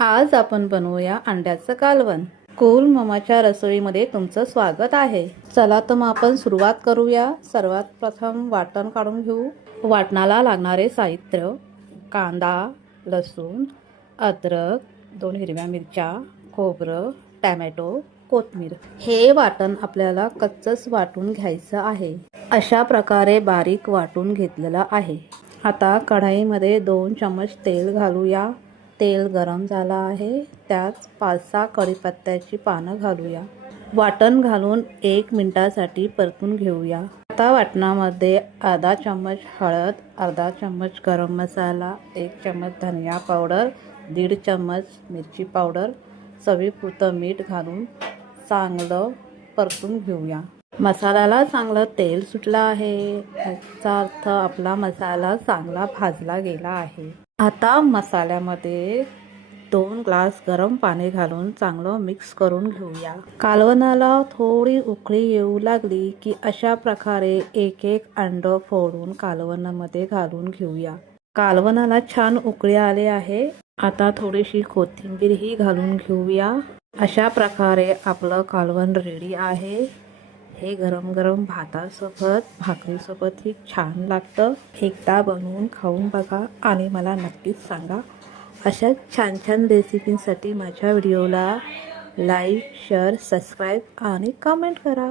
आज आपण बनवूया अंड्याचं कालवण। कूल ममाच्या रसोईमध्ये तुमचं स्वागत आहे। चला तर मग आपण सुरुवात करूया। सर्वात प्रथम वाटण काढून घेऊ। वाटणाला लागणारे साहित्य: कांदा, लसूण, अद्रक, 2 हिरव्या मिरच्या, खोबरं, टोमॅटो, कोथिंबीर। हे वाटण आपल्याला कच्चच वाटून घ्यायचं आहे। अशा प्रकारे बारीक वाटून घेतलेलं आहे। आता कढईमध्ये 2 चमच तेल घालूया। तेल गरम झालं आहे, त्यात 5-6 कढीपत्त्याची पानं घालूया। वाटण घालून 1 मिनिटासाठी परतून घेऊया। आता वाटणामध्ये अर्धा चमच हळद, अर्धा चमच गरम मसाला, 1 चमच धनिया पावडर, 1.5 चमच मिरची पावडर, चवीपुरतं मीठ घालून चांगलं परतून घेऊया। मसाल्याला चांगलं तेल सुटलं आहे, याचा अर्थ आपला मसाला चांगला भाजला गेला आहे। आता मसाल्यामध्ये 2 ग्लास गरम पाणी घालून चांगलं मिक्स करून घेऊया। कालवणाला थोडी उकळी येऊ लागली की अशा प्रकारे एक अंडं फोडून कालवणामध्ये घालून घेऊया। कालवणाला छान उकळी आले आहे। आता थोडीशी कोथिंबीरही घालून घेऊया। अशा प्रकारे आपलं कालवण रेडी आहे। हे गरम गरम भातासोबत, भाकरीसोबतही छान लागतं। एकदा बनवून खाऊन बघा आणि मला नक्कीच सांगा। अशा छान छान रेसिपींसाठी माझ्या व्हिडिओला लाईक, शेअर, सबस्क्राईब आणि कमेंट करा।